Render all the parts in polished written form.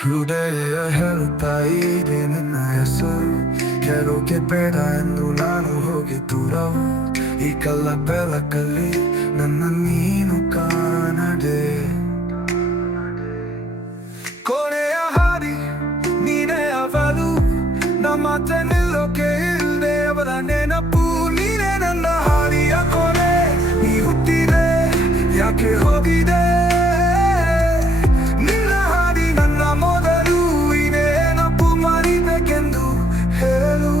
ಹೃದಯ ಹೇಳ್ತಾ ಇದೆ ನಿನ್ನ ಹೆಸರು, ಕೆರೋಕೆ ಬೇಡ ಎಂದು ನಾನು ಹೋಗಿ ದೂರವು. ಈ ಕಲ್ಲ ಬೆಳಕಲ್ಲಿ ನನ್ನ ನೀನು ಕಾಣದೆ. ಕೊನೆಯ ಹಾದಿ ನೀನೇ ಅವಳು, ನಮ್ಮ ಮಾತೆ ನಿಲ್ಲೋಕೆ ಇಲ್ಲದೆ ಅವರ ನೆನಪು. ನೀನೇ ನನ್ನ ಹಾದಿಯ ಕೊನೆ, ನೀ ಹುಟ್ಟಿದೆ ಯಾಕೆ ಹೋಗಿದೆ. ನಿನ್ನ ಹಾದಿ ನನ್ನ ಮೊದಲು, ಈ ನೆನಪು ಮರಿಬೇಕೆಂದು ಹೇಳು.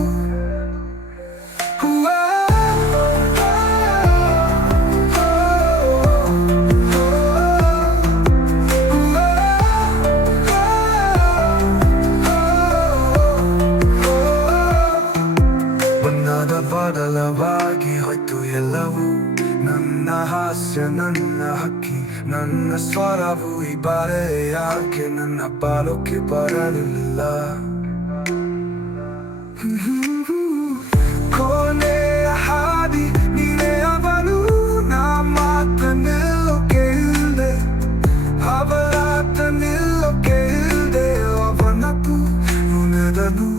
ಬಣ್ಣದ ಬದಲವಾಗಿ ಹೋಯ್ತು ಎಲ್ಲವೂ, ನನ್ನ ಹಾಸ್ಯ ನನ್ನ ಹಕ್ಕಿ ನನ್ನ ಸ್ವರವು. ಈ ಬಾರೆ ಯಾಕೆ ನನ್ನ ಬಾಲೋಕೆ ಬರಲಿಲ್ಲ. ಕೊನೆಯ ಹಾದಿ ನೀನೇ ಅವಳು, ನಾ ಮಾತ್ರ ನಿಲ್ಲೋಕೆ ಇಲ್ದೆ, ಅವಳಾತ ನಿಲ್ಲೋಕೆ ಇಲ್ದೆ. ಅವನಪ್ಪು ನುಣದನು,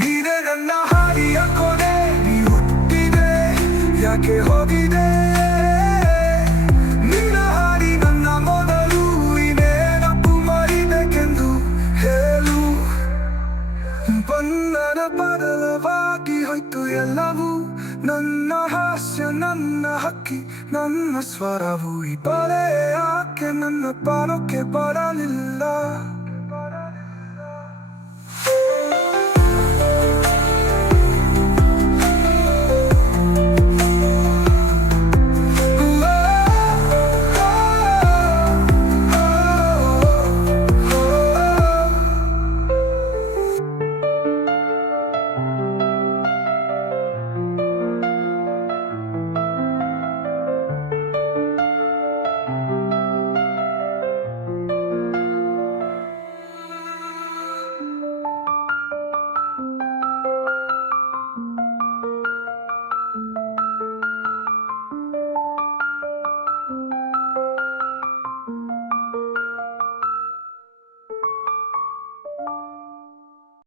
ನೀನೇ ನನ್ನ ಹಾದಿಯ ಕೊನೆ, ನೀ ಹುಟ್ಟಿದೆ ಯಾಕೆ ಹೋಗಿದೆ. ನಿನ್ನ ಹಾದಿ ನನ್ನ ಮೊದಲು, ಈ ನೆನಪು ಮರಿಬೇಕೆಂದು ಹೇಳು. ಬಣ್ಣದ ಬದಲವಾಗಿ ಹೋಯ್ತು ಎಲ್ಲವೂ, ನನ್ನ ಹಾಸ್ಯ ನನ್ನ ಹಕ್ಕಿ ನನ್ನ ಸ್ವರವು. ಈ ಬಾಳೆ ಯಾಕೆ ನನ್ನ ಬಾಳೋಕೆ ಬರಲಿಲ್ಲ.